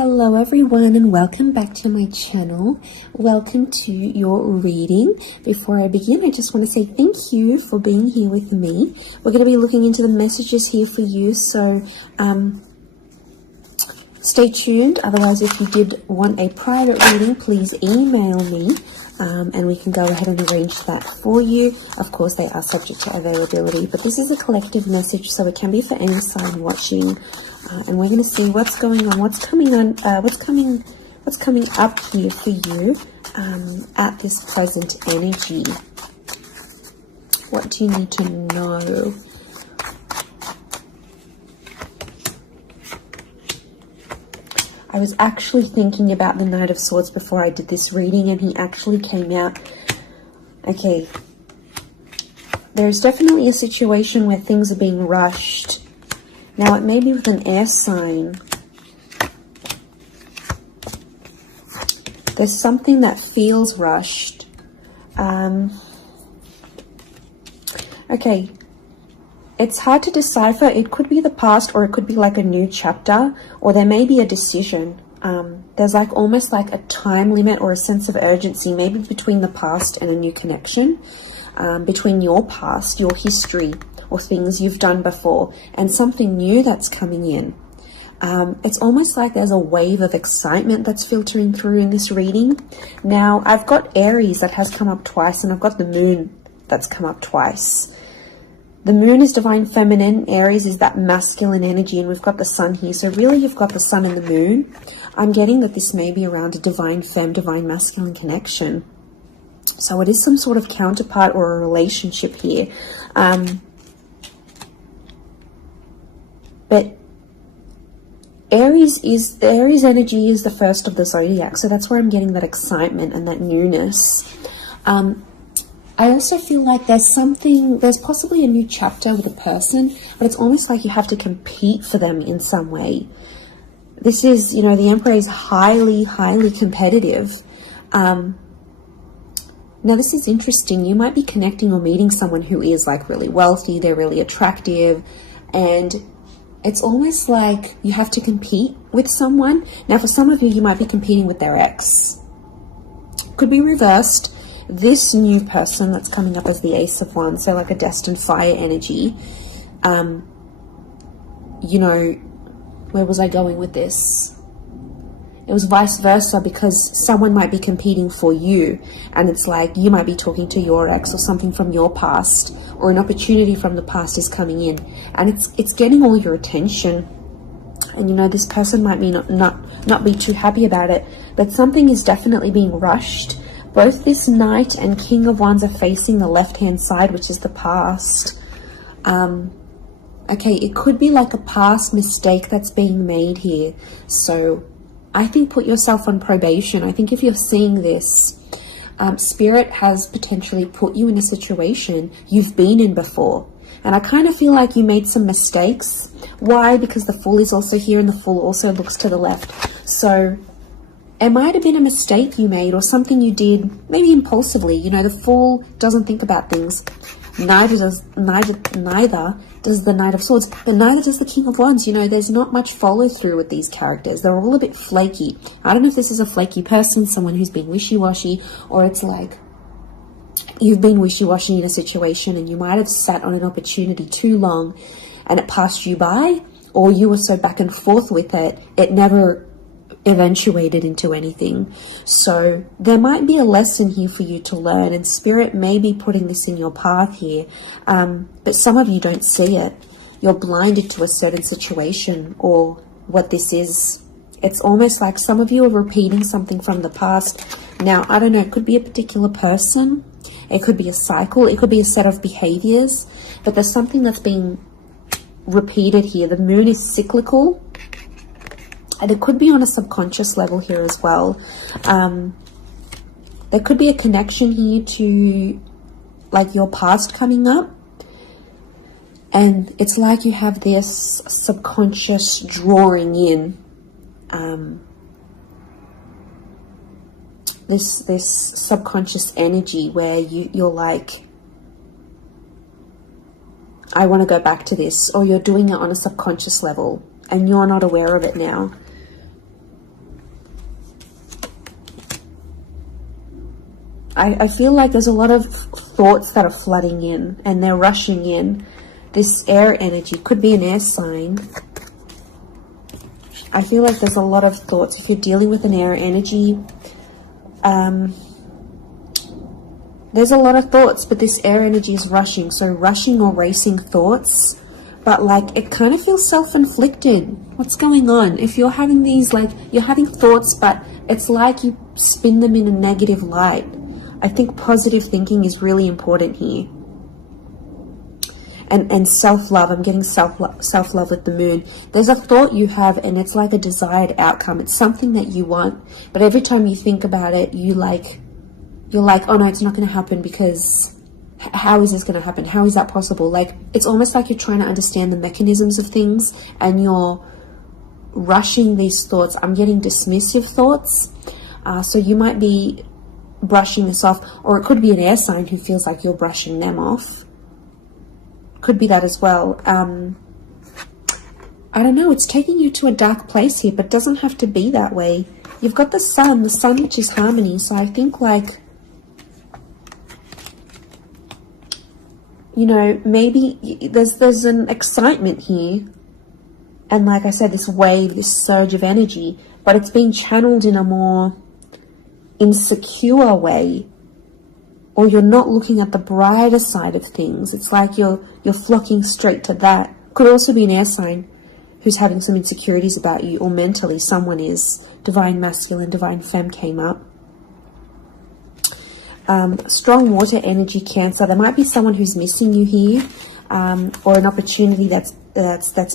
Hello everyone and welcome back to my channel. Welcome to your reading. Before I begin, I just want to say thank you for being here with me. We're going to be looking into the messages here for you, so stay tuned. Otherwise, if you did want a private reading, please email me and we can go ahead and arrange that for you. Of course, they are subject to availability, but this is a collective message, so it can be for any sign watching. And we're going to see what's going on, what's coming up here for you at this present energy. What do you need to know? I was actually thinking about the Knight of Swords before I did this reading, and he actually came out. Okay, there's definitely a situation where things are being rushed. Now, it may be with an air sign. There's something that feels rushed. Okay, it's hard to decipher. It could be the past, or it could be like a new chapter, or there may be a decision. There's like almost like a time limit or a sense of urgency, maybe between the past and a new connection, between your past, your history, or things you've done before, and something new that's coming in. It's almost like there's a wave of excitement that's filtering through in this reading. Now, I've got Aries that has come up twice, and I've got the Moon that's come up twice. The Moon is divine feminine, Aries is that masculine energy, and we've got the Sun here. So really, you've got the Sun and the Moon. I'm getting that this may be around a divine femme, divine masculine connection. So it is some sort of counterpart or a relationship here. But Aries energy is the first of the zodiac, so that's where I'm getting that excitement and that newness. I also feel like there's possibly a new chapter with a person, but it's almost like you have to compete for them in some way. This is, the Emperor is highly, highly competitive. Now, this is interesting. You might be connecting or meeting someone who is like really wealthy, they're really attractive, and it's almost like you have to compete with someone. Now, for some of you, you might be competing with their ex. Could be reversed. This new person that's coming up as the Ace of Wands, so like a destined fire energy. Where was I going with this? It was vice versa, because someone might be competing for you, and it's like you might be talking to your ex or something from your past, or an opportunity from the past is coming in, and it's getting all your attention. And this person might be not be too happy about it, but something is definitely being rushed. Both this Knight and King of Wands are facing the left-hand side, which is the past. Okay, it could be like a past mistake that's being made here. So I think put yourself on probation. I think if you're seeing this, Spirit has potentially put you in a situation you've been in before. And I kind of feel like you made some mistakes. Why? Because the Fool is also here, and the Fool also looks to the left. So it might have been a mistake you made, or something you did maybe impulsively. The Fool doesn't think about things. Neither does the Knight of Swords, but neither does the King of Wands. There's not much follow through with these characters. They're all a bit flaky. I don't know if this is a flaky person, someone who's been wishy-washy, or it's like you've been wishy-washy in a situation and you might have sat on an opportunity too long and it passed you by, or you were so back and forth with it, it never eventuated into anything. So there might be a lesson here for you to learn, and Spirit may be putting this in your path here, but some of you don't see it. You're blinded to a certain situation or what this is. It's almost like some of you are repeating something from the past. Now, I don't know, it could be a particular person, it could be a cycle, it could be a set of behaviors, but there's something that's being repeated here. The Moon is cyclical, and it could be on a subconscious level here as well. There could be a connection here to like your past coming up. And it's like you have this subconscious drawing in. This subconscious energy where you're like, I want to go back to this. Or you're doing it on a subconscious level and you're not aware of it now. I feel like there's a lot of thoughts that are flooding in and they're rushing in. This air energy could be an air sign. I feel like there's a lot of thoughts. If you're dealing with an air energy, there's a lot of thoughts, but this air energy is rushing. So rushing or racing thoughts, but like it kind of feels self-inflicted. What's going on? If you're having these, like you're having thoughts, but it's like you spin them in a negative light. I think positive thinking is really important here. And self-love, I'm getting self-love with the moon. There's a thought you have and it's like a desired outcome. It's something that you want, but every time you think about it, you're like, oh no, it's not going to happen, because how is this going to happen? How is that possible? Like, it's almost like you're trying to understand the mechanisms of things and you're rushing these thoughts. I'm getting dismissive thoughts. So you might be brushing this off, or it could be an air sign who feels like you're brushing them off. Could be that as well. I don't know, it's taking you to a dark place here, but it doesn't have to be that way. You've got the sun which is harmony. So I think, like, you know, maybe there's an excitement here. And like I said, this wave, this surge of energy, but it's being channeled in a more insecure way. Or you're not looking at the brighter side of things. It's like you're flocking straight to that. Could also be an air sign who's having some insecurities about you, or mentally someone is. Divine masculine, divine femme came up. Strong water energy, Cancer. There might be someone who's missing you here, or an opportunity that's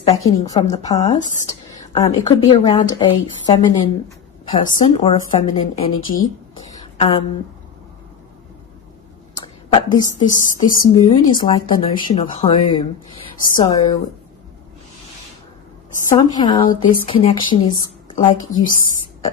beckoning from the past. It could be around a feminine person or a feminine energy. But this moon is like the notion of home. So somehow this connection is like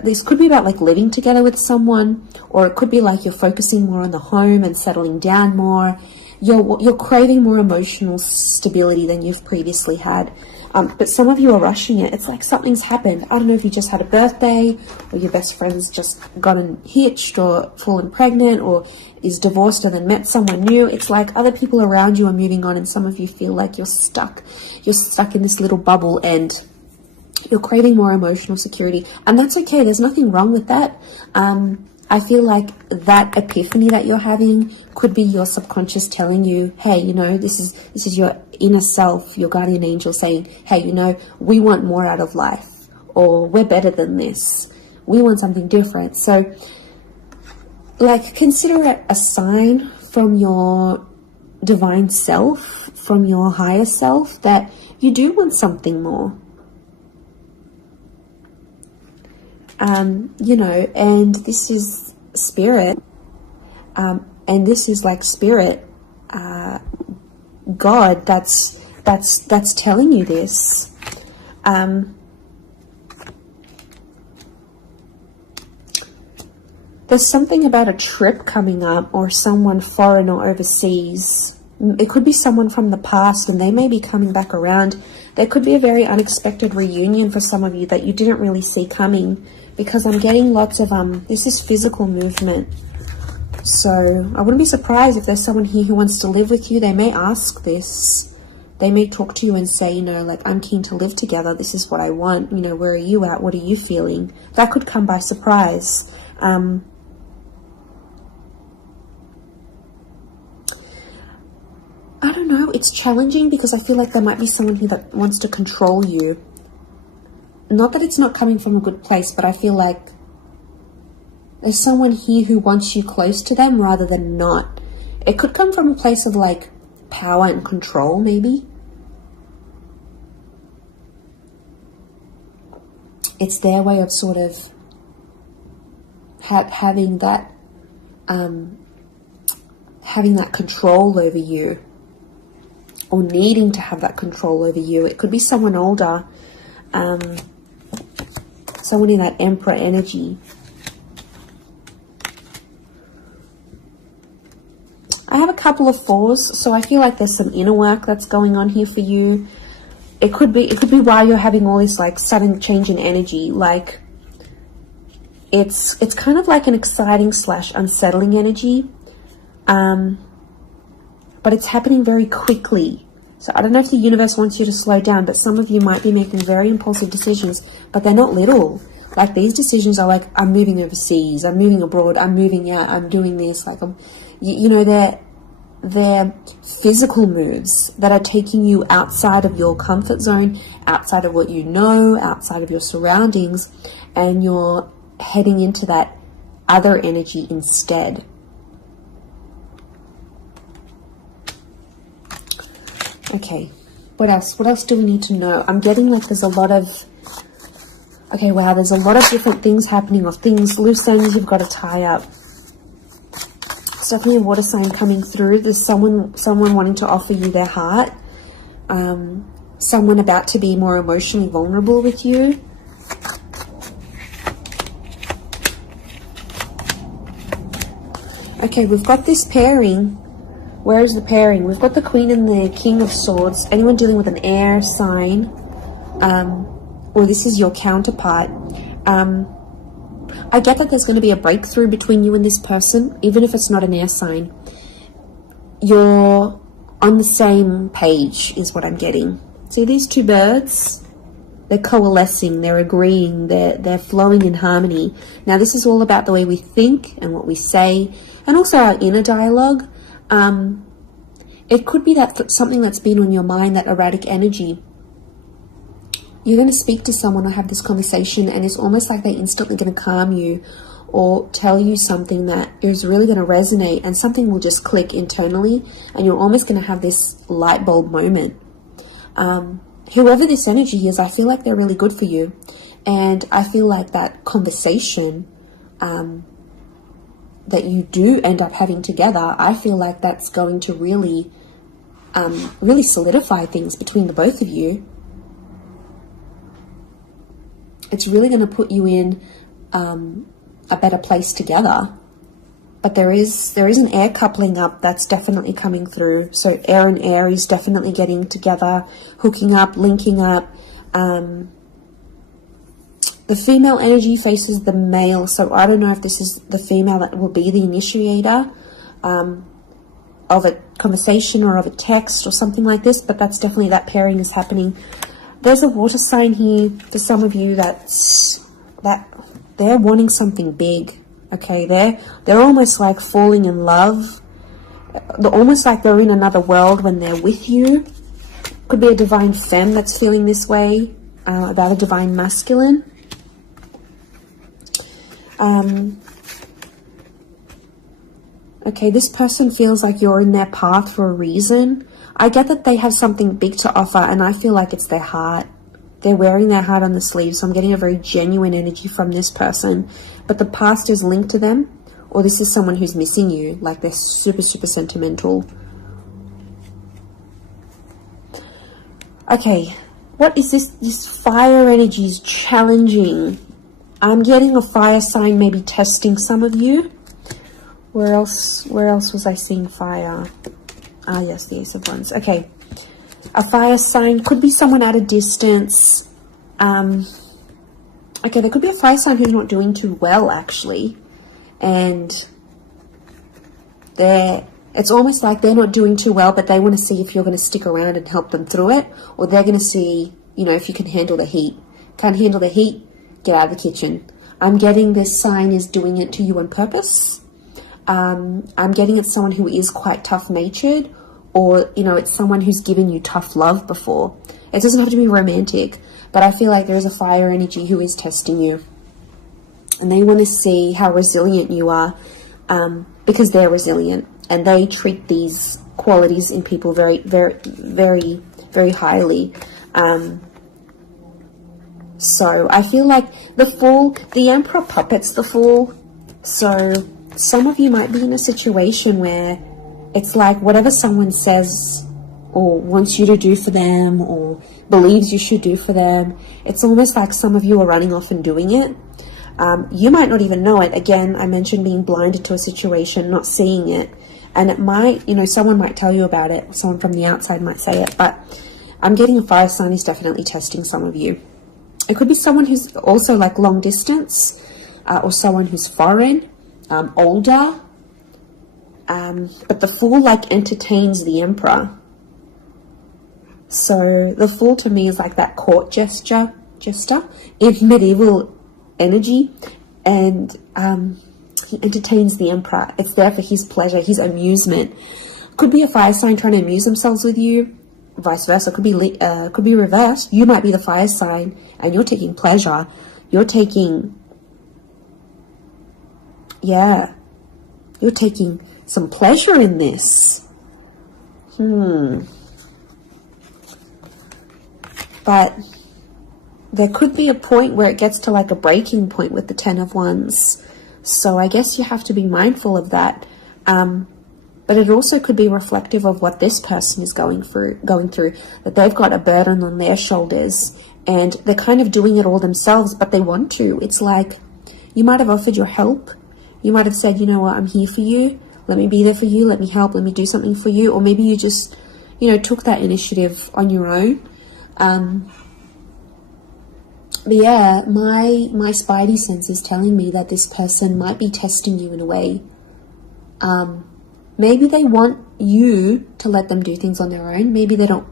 this could be about like living together with someone, or it could be like you're focusing more on the home and settling down more. You're craving more emotional stability than you've previously had. But some of you are rushing it. It's like something's happened. I don't know if you just had a birthday, or your best friend's just gotten hitched or fallen pregnant, or is divorced and then met someone new. It's like other people around you are moving on, and some of you feel like you're stuck. You're stuck in this little bubble and you're craving more emotional security. And that's okay. There's nothing wrong with that. I feel like that epiphany that you're having could be your subconscious telling you, hey, you know, this is your inner self, your guardian angel saying, hey, you know, we want more out of life, or we're better than this. We want something different. So, like, consider it a sign from your divine self, from your higher self, that you do want something more. You know, and this is spirit, and this is like spirit, God, that's telling you this. There's something about a trip coming up, or someone foreign or overseas. It could be someone from the past and they may be coming back around. There could be a very unexpected reunion for some of you that you didn't really see coming, because I'm getting lots of, this is physical movement. So I wouldn't be surprised if there's someone here who wants to live with you. They may ask this. They may talk to you and say, you know, like, I'm keen to live together. This is what I want. You know, where are you at? What are you feeling? That could come by surprise. I don't know. It's challenging because I feel like there might be someone here that wants to control you. Not that it's not coming from a good place, but I feel like there's someone here who wants you close to them rather than not. It could come from a place of like power and control, maybe. It's their way of sort of having that control over you, or needing to have that control over you. It could be someone older, someone in that Emperor energy. I have a couple of fours, so I feel like there's some inner work that's going on here for you. It could be why you're having all this like sudden change in energy. Like, It's kind of like an exciting / unsettling energy, but it's happening very quickly. So I don't know if the universe wants you to slow down, but some of you might be making very impulsive decisions, but they're not little. Like, these decisions are like, I'm moving overseas, I'm moving abroad, I'm moving out, I'm doing this. Like, you know, they're physical moves that are taking you outside of your comfort zone, outside of what you know, outside of your surroundings, and you're heading into that other energy instead. Okay, what else? What else do we need to know? I'm getting like there's a lot of... Okay, wow, there's a lot of different things happening, of things, loose ends you've got to tie up. It's definitely a water sign coming through. There's someone wanting to offer you their heart. Someone about to be more emotionally vulnerable with you. Okay, we've got this pairing. Where is the pairing? We've got the Queen and the King of Swords. Anyone dealing with an air sign, or this is your counterpart. I get that there's going to be a breakthrough between you and this person, even if it's not an air sign. You're on the same page, is what I'm getting. See these two birds? They're coalescing, they're agreeing, they're flowing in harmony. Now, this is all about the way we think and what we say, and also our inner dialogue. It could be that something that's been on your mind, that erratic energy. You're going to speak to someone or have this conversation, and it's almost like they're instantly going to calm you or tell you something that is really going to resonate, and something will just click internally, and you're almost going to have this light bulb moment. Whoever this energy is, I feel like they're really good for you, and I feel like that conversation that you do end up having together, I feel like that's going to really solidify things between the both of you. It's really going to put you in a better place together. But there is an air coupling up that's definitely coming through. So air and Aries definitely getting together, hooking up, linking up. The female energy faces the male, so I don't know if this is the female that will be the initiator of a conversation or of a text or something like this, but that's definitely, that pairing is happening. There's a water sign here for some of you that they're wanting something big. Okay, they're almost like falling in love. They're almost like they're in another world when they're with you. Could be a divine femme that's feeling this way about a divine masculine. Okay, this person feels like you're in their path for a reason. I get that they have something big to offer, and I feel like it's their heart. They're wearing their heart on the sleeve, so I'm getting a very genuine energy from this person. But the past is linked to them, or this is someone who's missing you, like they're super, super sentimental. Okay, what is this? This fire energy is challenging. I'm getting a fire sign maybe testing some of you. Where else was I seeing fire? Ah, yes, the Ace of Wands. Okay. A fire sign could be someone at a distance. Okay, there could be a fire sign who's not doing too well, actually. And it's almost like they're not doing too well, but they want to see if you're going to stick around and help them through it. Or they're going to see, you know, if you can handle the heat. Can't handle the heat? Get out of the kitchen. I'm getting this sign is doing it to you on purpose. I'm getting it's someone who is quite tough-natured, or, you know, it's someone who's given you tough love before. It doesn't have to be romantic, but I feel like there is a fire energy who is testing you. And they want to see how resilient you are, because they're resilient. And they treat these qualities in people very, very, very, very highly. So I feel like the Fool, the Emperor puppets the Fool. So some of you might be in a situation where it's like whatever someone says or wants you to do for them or believes you should do for them, it's almost like some of you are running off and doing it. You might not even know it. Again, I mentioned being blinded to a situation, not seeing it. And it might, you know, someone might tell you about it. Someone from the outside might say it. But I'm getting a fire sign is definitely testing some of you. It could be someone who's also like long distance. or someone who's foreign, older. But the Fool like entertains the Emperor. So the Fool to me is like that court jester in medieval energy, and he entertains the Emperor. It's there for his pleasure, his amusement. Could be a fire sign trying to amuse themselves with you, vice versa. Could be reversed. You might be the fire sign and you're taking pleasure. You're taking some pleasure in this. But there could be a point where it gets to like a breaking point with the Ten of Wands. So I guess you have to be mindful of that. But it also could be reflective of what this person is going through, that they've got a burden on their shoulders and they're kind of doing it all themselves, but they want to. It's like you might have offered your help. You might have said, you know what, I'm here for you. Let me be there for you. Let me help. Let me do something for you. Or maybe you just, took that initiative on your own. But yeah, my spidey sense is telling me that this person might be testing you in a way. Maybe they want you to let them do things on their own. Maybe they don't,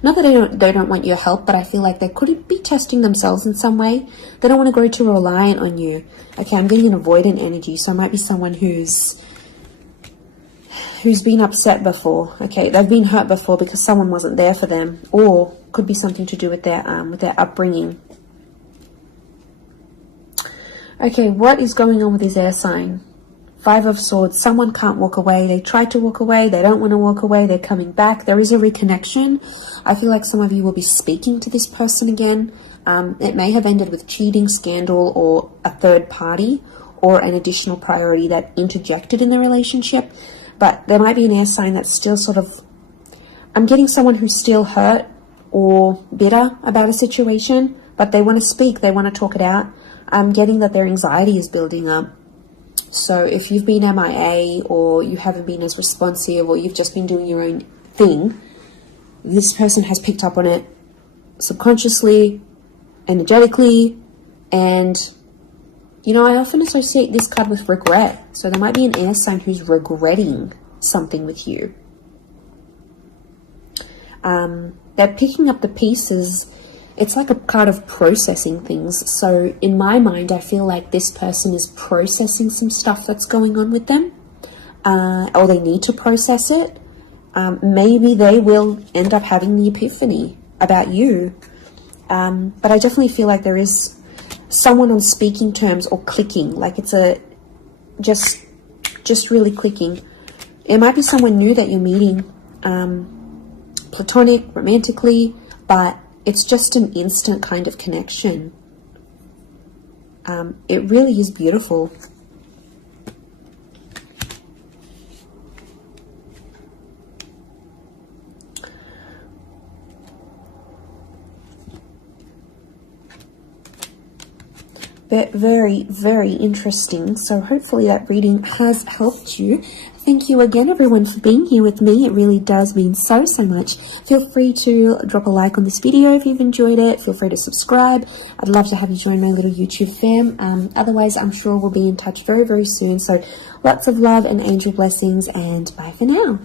not that they don't want your help, but I feel like they could be testing themselves in some way. They don't want to grow too reliant on you. Okay, I'm getting an avoidant energy, so it might be someone who's been upset before. Okay, they've been hurt before because someone wasn't there for them, or could be something to do with their upbringing. Okay, what is going on with this air sign? Five of Swords. Someone can't walk away. They tried to walk away. They don't want to walk away. They're coming back. There is a reconnection. I feel like some of you will be speaking to this person again. It may have ended with cheating, scandal, or a third party, or an additional priority that interjected in the relationship. But there might be an air sign that's still sort of... I'm getting someone who's still hurt or bitter about a situation, but they want to speak. They want to talk it out. I'm getting that their anxiety is building up. So if you've been MIA, or you haven't been as responsive, or you've just been doing your own thing, this person has picked up on it subconsciously, energetically, and I often associate this card with regret. So there might be an air sign who's regretting something with you. They're picking up the pieces. It's like a card of processing things. So in my mind, I feel like this person is processing some stuff that's going on with them, or they need to process it. Maybe they will end up having the epiphany about you. But I definitely feel like there is someone on speaking terms or clicking, like it's just really clicking. It might be someone new that you're meeting, platonic, romantically, but it's just an instant kind of connection. It really is beautiful. Very, very interesting. So hopefully that reading has helped you. Thank you again, everyone, for being here with me. It really does mean so much. Feel free to drop a like on this video if you've enjoyed it. Feel free to subscribe. I'd love to have you join my little YouTube fam. Otherwise, I'm sure we'll be in touch very, very soon. So lots of love and angel blessings, and bye for now.